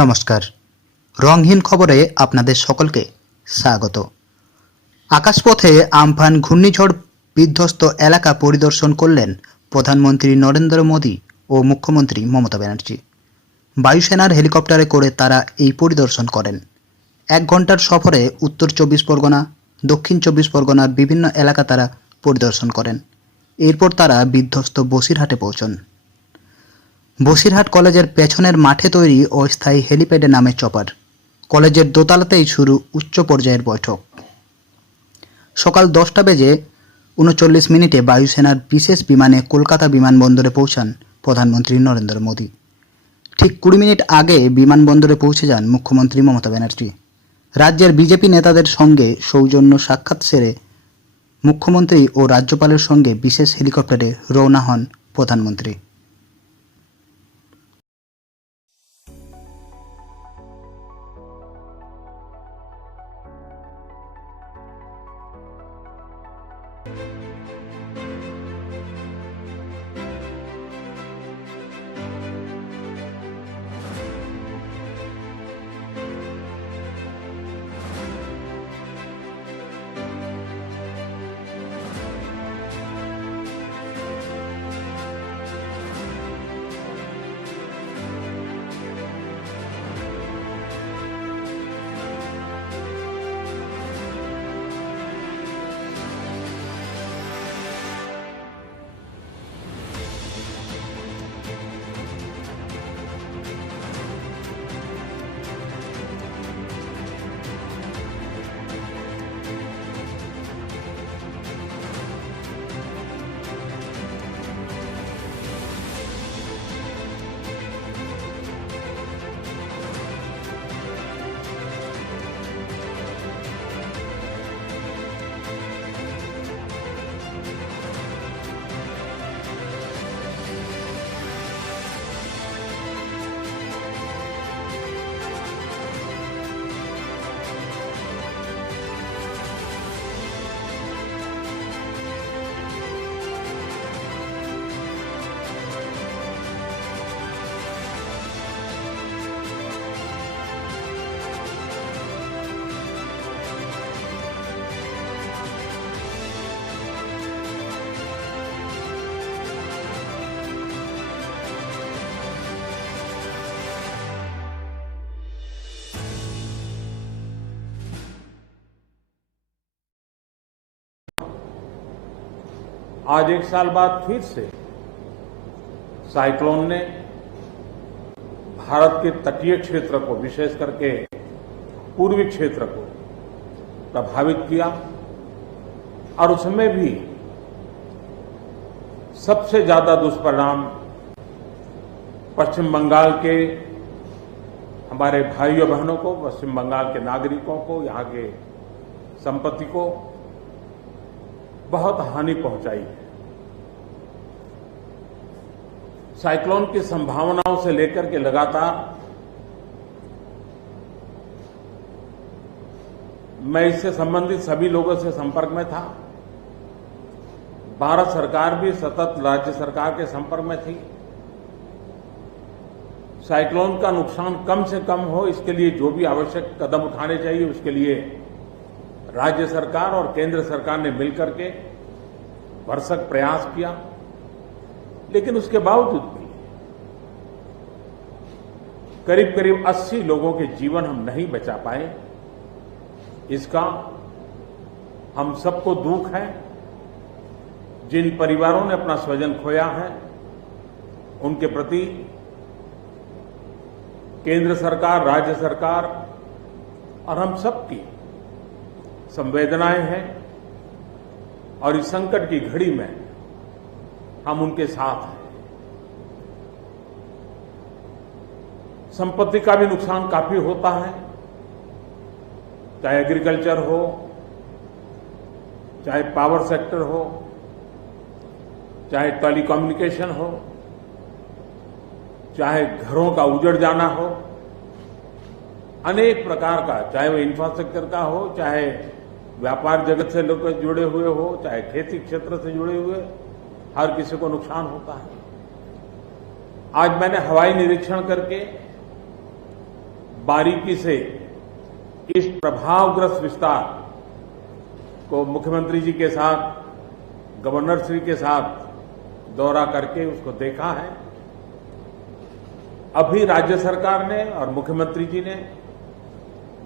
নমস্কার। রংহীন খবরে আপনাদের সকলকে স্বাগত। আকাশপথে আমফান ঘূর্ণিঝড় বিধ্বস্ত এলাকা পরিদর্শন করলেন প্রধানমন্ত্রী নরেন্দ্র মোদী ও মুখ্যমন্ত্রী মমতা ব্যানার্জি। বায়ুসেনার হেলিকপ্টারে করে তারা এই পরিদর্শন করেন। 1 ঘন্টার সফরে উত্তর 24 পরগনা, দক্ষিণ 24 পরগনার বিভিন্ন এলাকা তারা পরিদর্শন করেন। এরপর তারা বিধ্বস্ত বসিরহাটে পৌঁছন। বসিরহাট কলেজের পেছনের মাঠে তৈরি অস্থায়ী হেলিপ্যাডে নামে চপার। কলেজের দোতলাতেই শুরু উচ্চ পর্যায়ের বৈঠক। সকাল 10:39 বায়ুসেনার বিশেষ বিমানে কলকাতা বিমানবন্দরে পৌঁছান প্রধানমন্ত্রী নরেন্দ্র মোদী। ঠিক 20 মিনিট আগে বিমানবন্দরে পৌঁছে যান মুখ্যমন্ত্রী মমতা ব্যানার্জি। রাজ্যের বিজেপি নেতাদের সঙ্গে সৌজন্য সাক্ষাৎ সেরে মুখ্যমন্ত্রী ও রাজ্যপালের সঙ্গে বিশেষ হেলিকপ্টারে রওনা হন প্রধানমন্ত্রী। आज 1 साल बाद फिर से साइक्लोन ने भारत के तटीय क्षेत्र को, विशेष करके पूर्वी क्षेत्र को प्रभावित किया और उसमें भी सबसे ज्यादा दुष्परिणाम पश्चिम बंगाल के हमारे भाइयों बहनों को, पश्चिम बंगाल के नागरिकों को, यहां के संपत्ति को बहुत हानि पहुंचाई है। साइक्लोन की संभावनाओं से लेकर के लगातार मैं इससे संबंधित सभी लोगों से संपर्क में था। भारत सरकार भी सतत राज्य सरकार के संपर्क में थी। साइक्लोन का नुकसान कम से कम हो, इसके लिए जो भी आवश्यक कदम उठाने चाहिए उसके लिए राज्य सरकार और केंद्र सरकार ने मिलकर के भरसक प्रयास किया। लेकिन उसके बावजूद भी करीब करीब 80 लोगों के जीवन हम नहीं बचा पाए। इसका हम सबको दुख है। जिन परिवारों ने अपना स्वजन खोया है उनके प्रति केंद्र सरकार, राज्य सरकार और हम सबकी संवेदनाएं हैं और इस संकट की घड़ी में हम उनके साथ हैं। संपत्ति का भी नुकसान काफी होता है, चाहे एग्रीकल्चर हो, चाहे पावर सेक्टर हो, चाहे टेलीकम्युनिकेशन हो, चाहे घरों का उजड़ जाना हो, अनेक प्रकार का, चाहे वो इंफ्रास्ट्रक्चर का हो, चाहे व्यापार जगत से लोग जुड़े हुए हो, चाहे खेती क्षेत्र से जुड़े हुए, हर किसी को नुकसान होता है। आज मैंने हवाई निरीक्षण करके बारीकी से इस प्रभावग्रस्त विस्तार को मुख्यमंत्री जी के साथ, गवर्नर श्री के साथ दौरा करके उसको देखा है। अभी राज्य सरकार ने और मुख्यमंत्री जी ने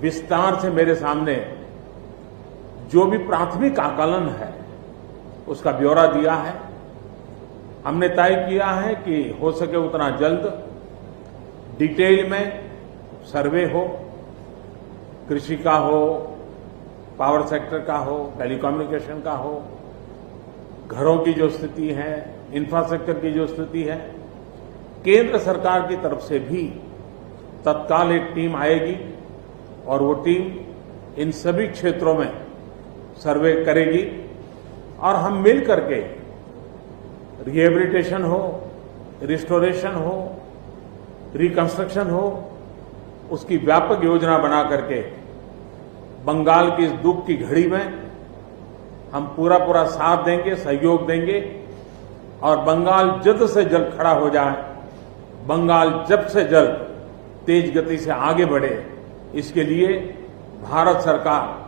विस्तार से मेरे सामने जो भी प्राथमिक आकलन है उसका ब्यौरा दिया है। हमने तय किया है कि हो सके उतना जल्द डिटेल में सर्वे हो, कृषि का हो, पावर सेक्टर का हो, टेलीकम्युनिकेशन का हो, घरों की जो स्थिति है, इंफ्रास्ट्रक्चर की जो स्थिति है, केंद्र सरकार की तरफ से भी तत्काल एक टीम आएगी और वो टीम इन सभी क्षेत्रों में सर्वे करेगी और हम मिल करके रिहेबिलिटेशन हो, रिस्टोरेशन हो, रिकंस्ट्रक्शन हो, उसकी व्यापक योजना बना करके बंगाल की इस दुख की घड़ी में हम पूरा साथ देंगे, सहयोग देंगे और बंगाल जल्द से जल्द खड़ा हो जाए, बंगाल जल्द से जल्द तेज गति से आगे बढ़े, इसके लिए भारत सरकार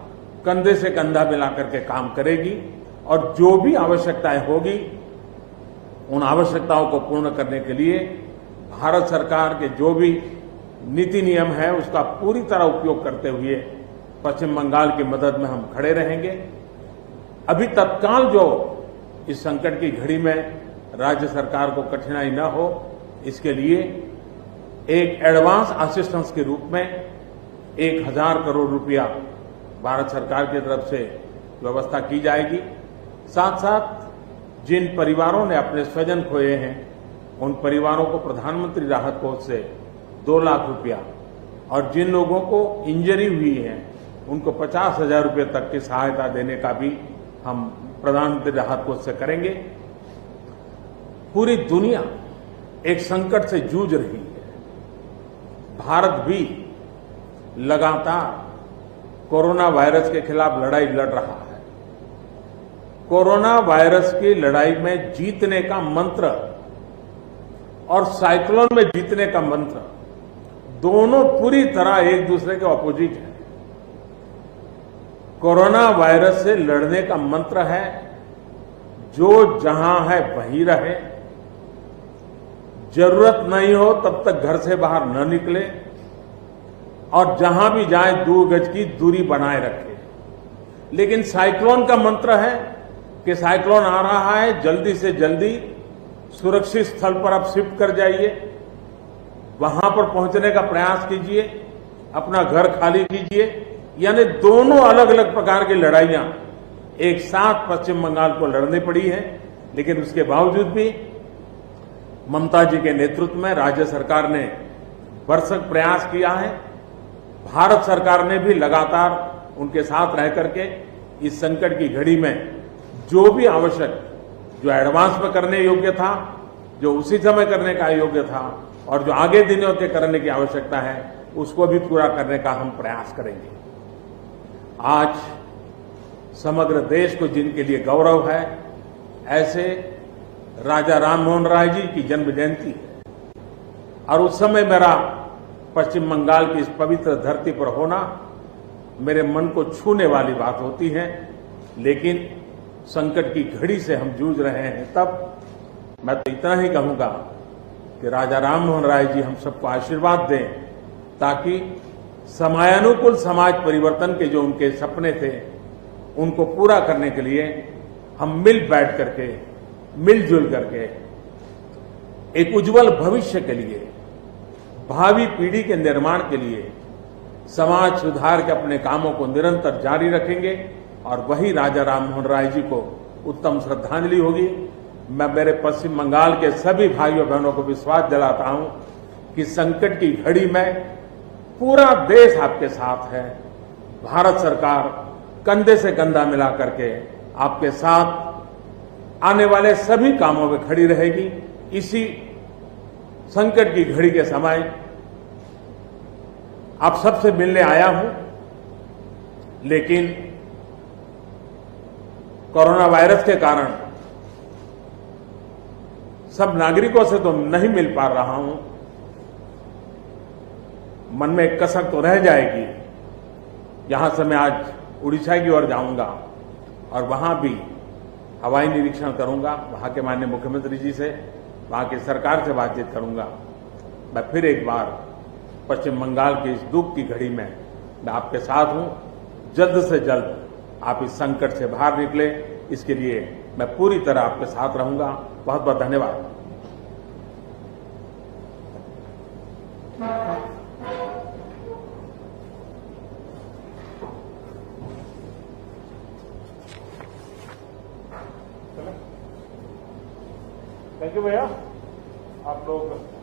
कंधे से कंधा मिला करके काम करेगी और जो भी आवश्यकताएं होगी उन आवश्यकताओं को पूर्ण करने के लिए भारत सरकार के जो भी नीति नियम है उसका पूरी तरह उपयोग करते हुए पश्चिम बंगाल की मदद में हम खड़े रहेंगे। अभी तत्काल जो इस संकट की घड़ी में राज्य सरकार को कठिनाई न हो, इसके लिए एक एडवांस असिस्टेंस के रूप में 1000 करोड़ रुपया भारत सरकार की तरफ से व्यवस्था की जाएगी। साथ साथ जिन परिवारों ने अपने स्वजन खोए हैं उन परिवारों को प्रधानमंत्री राहत कोष से 2 लाख रुपया और जिन लोगों को इंजरी हुई है उनको 50,000 रुपये तक की सहायता देने का भी हम प्रधानमंत्री राहत कोष से करेंगे। पूरी दुनिया एक संकट से जूझ रही है। भारत भी लगातार कोरोना वायरस के खिलाफ लड़ाई लड़ रहा है। कोरोना वायरस की लड़ाई में जीतने का मंत्र और साइक्लोन में जीतने का मंत्र दोनों पूरी तरह एक दूसरे के ऑपोजिट है। कोरोना वायरस से लड़ने का मंत्र है जो जहां है वहीं रहे, जरूरत नहीं हो तब तक घर से बाहर न निकले और जहां भी जाए 2 गज की दूरी बनाए रखे। लेकिन साइक्लोन का मंत्र है कि साइक्लोन आ रहा है, जल्दी से जल्दी सुरक्षित स्थल पर आप शिफ्ट कर जाइए, वहां पर पहुंचने का प्रयास कीजिए, अपना घर खाली कीजिए। यानी दोनों अलग अलग प्रकार की लड़ाइयां एक साथ पश्चिम बंगाल को लड़नी पड़ी है। लेकिन उसके बावजूद भी ममता जी के नेतृत्व में राज्य सरकार ने भरसक प्रयास किया है। भारत सरकार ने भी लगातार उनके साथ रह करके इस संकट की घड़ी में जो भी आवश्यक, जो एडवांस में करने योग्य था, जो उसी समय करने का योग्य था और जो आगे दिनों के करने की आवश्यकता है, उसको भी पूरा करने का हम प्रयास करेंगे। आज समग्र देश को जिनके लिए गौरव है, ऐसे राजा राममोहन राय जी की जन्म जयंती है और उस समय मेरा पश्चिम बंगाल की इस पवित्र धरती पर होना मेरे मन को छूने वाली बात होती है। लेकिन संकट की घड़ी से हम जूझ रहे हैं, तब मैं तो इतना ही कहूंगा कि राजा राममोहन राय जी हम सबको आशीर्वाद दें ताकि समयानुकूल समाज परिवर्तन के जो उनके सपने थे उनको पूरा करने के लिए हम मिल बैठ करके, मिलजुल करके एक उज्जवल भविष्य के लिए, भावी पीढ़ी के निर्माण के लिए समाज सुधार के अपने कामों को निरंतर जारी रखेंगे और वही राजा राममोहन राय जी को उत्तम श्रद्धांजलि होगी। मैं मेरे पश्चिम बंगाल के सभी भाइयों बहनों को विश्वास दिलाता हूं कि संकट की घड़ी में पूरा देश आपके साथ है। भारत सरकार कंधे से कंधा मिला करके आपके साथ आने वाले सभी कामों में खड़ी रहेगी। इसी संकट की घड़ी के समय आप सबसे मिलने आया हूं, लेकिन कोरोना वायरस के कारण सब नागरिकों से तो नहीं मिल पा रहा हूं। मन में एक कसक तो रह जाएगी। यहां से मैं आज उड़ीसा की ओर जाऊंगा और वहां भी हवाई निरीक्षण करूंगा, वहां के माननीय मुख्यमंत्री जी से, वहां की सरकार से बातचीत करूंगा। मैं फिर एक बार पश्चिम बंगाल की इस दुख की घड़ी में मैं आपके साथ हूं। जल्द से जल्द आप इस संकट से बाहर निकले, इसके लिए मैं पूरी तरह आपके साथ रहूंगा। बहुत बहुत धन्यवाद। थैंक यू भैया, आप लोग